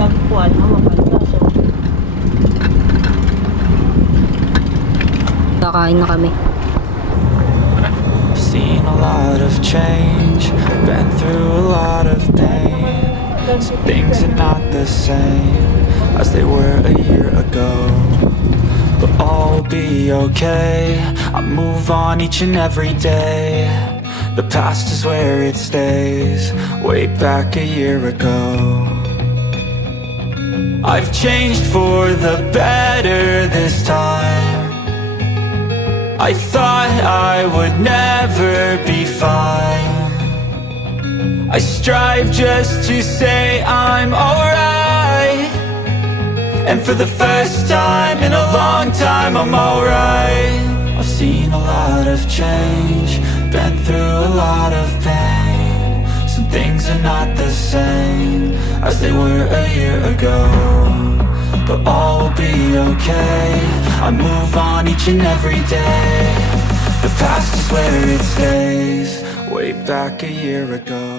lagpuan, mapalda. So, Kakain na kami. Seen a lot of change, been through a lot of pain. Some things are not the same as they were a year ago, but all will be okay. I move on each and every day. The past is where it stays, way back a year ago. I've changed for the better this time. I thought I would never be fine. I strive just to say I'm alright, and for the first time in a long time I'm alright. I've seen a lot of change, been through a lot of pain. Some things are not the same as they were a year ago, but all will be okay. I move on each and every day. The past is where it stays, way back a year ago.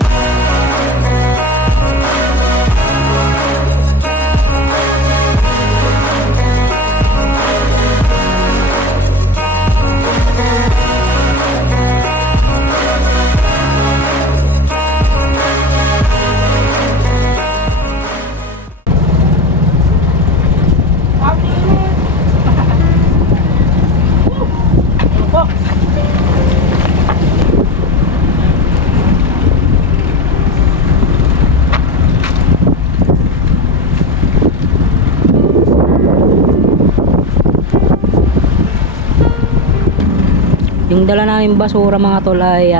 Yung dala namin basura mga tol ay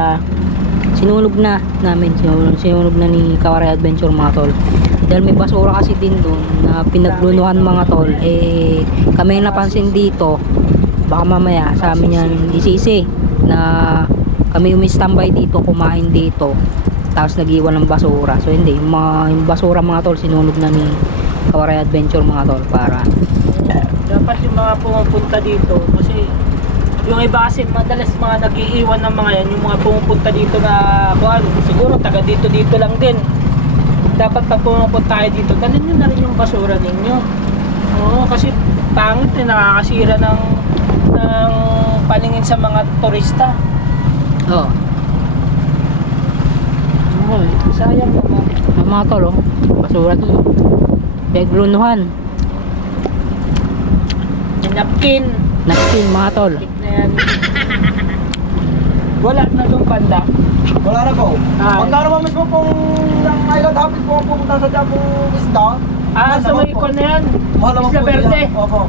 sinunog na namin, sinunog na ni Kawaray Adventure mga tol. Dahil may basura kasi din doon na pinaglunuhan mga tol, eh kami yung napansin dito, baka mamaya sa amin yan isisi na kami umi-standby dito, kumain dito tapos nag-iwan ng basura. So hindi, yung basura mga tol sinunog na ni Kawaray Adventure mga tol. Para dapat yung mga pumupunta dito, kasi yung iba kasi madalas mga nag-iiwan ng mga yan, yung mga pumupunta dito na kuhan, siguro taga dito lang din. Dapat pag pumupunta tayo dito, dalhin nyo na rin yung basura ninyo. Oo, kasi pangit na nakakasira ng paningin sa mga turista. oh, Oo, sayang naman. mga tol oh, basura to, pinaglunuhan. Yung napkin mga tol. na yan. Wala na doon banda. Wala na po. Ah. Pagka naman mismo pong yung island hapit po pupunta sa Japong isda. Sa may ikon na yan. Mahal naman Isla po Verde. yan. Opo.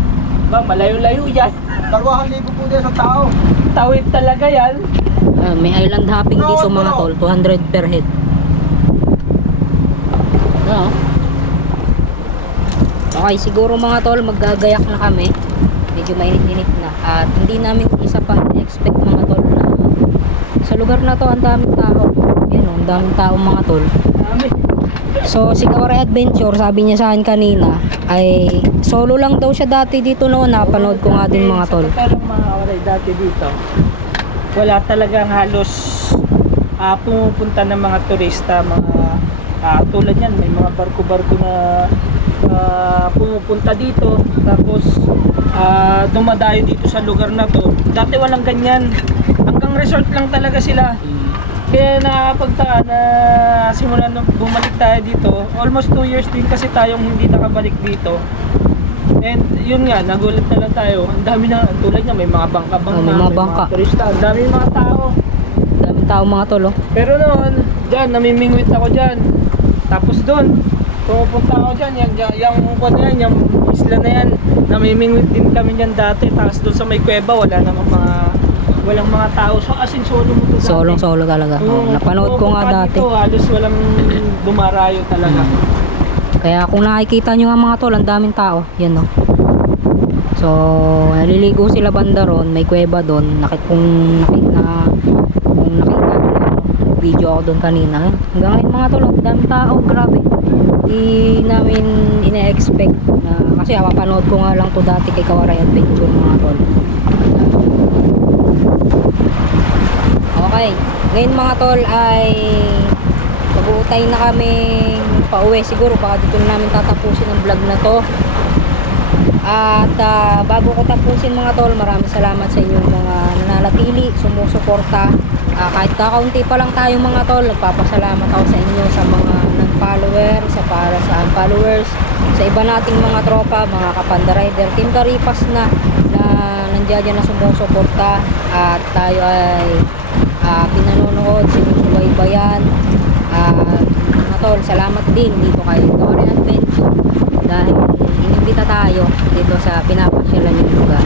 Ba, malayo-layo yan. 2,000 po din sa tao. Tawid talaga yan. May island hopping dito mga tol, 200 per head. No? Okay, siguro mga tol, maggagayak na kami. Medyo mainit-init na. At hindi namin isa pa expect mga tol na sa lugar na to ang daming tao. Yan o, ang daming tao mga tol. Dami. So si Kawaray Adventure, sabi niya sa akin kanina, ay solo lang daw siya dati dito noon. Napanood ko nga din mga tol. Sa totalong mga kawaray dati dito, wala talagang halos pumupunta ng mga turista, mga tulad yan, may mga barko-barko na pumupunta dito, tapos dumadayo dito sa lugar na to. Dati walang ganyan, hanggang resort lang talaga sila. Kaya nakakapagtaka na simula nung bumalik tayo dito, almost 2 years din kasi tayong hindi nakabalik dito. And yun nga, nagulat na lang tayo. Ang dami na, tulad niya, may mga bangka-bangka, May mga bangka. mga turista, ang dami mga tao. Daming tao mga tol oh. Pero noon, dyan, namimingwit ako dyan. Tapos doon, pumupunta ako dyan, yung isla na yan, namimingwit din kami dyan dati. Tapos doon sa may kuweba, walang mga tao. So as in, solo mo to dati. Solo talaga. Oo, Napanood ko nga pumunta dati. dito, halos walang dumarayo talaga. Kaya kung nakikita nyo nga mga tol, ang daming tao. Yan no. So, naliligo sila banda ron. May kuweba doon. Kung nakita nyo, video ako doon kanina. Hanggang ngayon mga tol, ang daming tao. Grabe. Di namin ina-expect na, kasi mapanood ko nga lang to dati kay Kawaray Adventure mga tol. Okay. Ngayon mga tol ay Mag-uutay na kami pauwi siguro. Baka dito na namin tatapusin ang vlog na to. At bago ko tapusin mga tol, maraming salamat sa inyong mga nananatili, sumusuporta. Kahit kakaunti pa lang tayo mga tol, nagpapasalamat ako sa inyo sa mga non-follower, para sa unfollowers, sa iba nating mga tropa, mga Kapanda Rider, Team Karipas na nandiyan na sumusuporta. At tayo ay pinanonood, sinusubaybayan. Mga tol, salamat din dito kay Kawaray Adventure dahil inimbita tayo dito sa pinapasyalan yung lugar.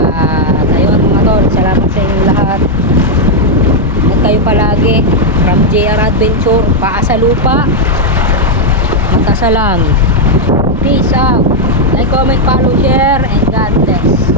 At ayun mga tol, salamat sa inyong lahat. At kayo palagi from JR Adventure, paa sa lupa, mata sa langit. Peace out. Like, comment, follow, share, and God bless.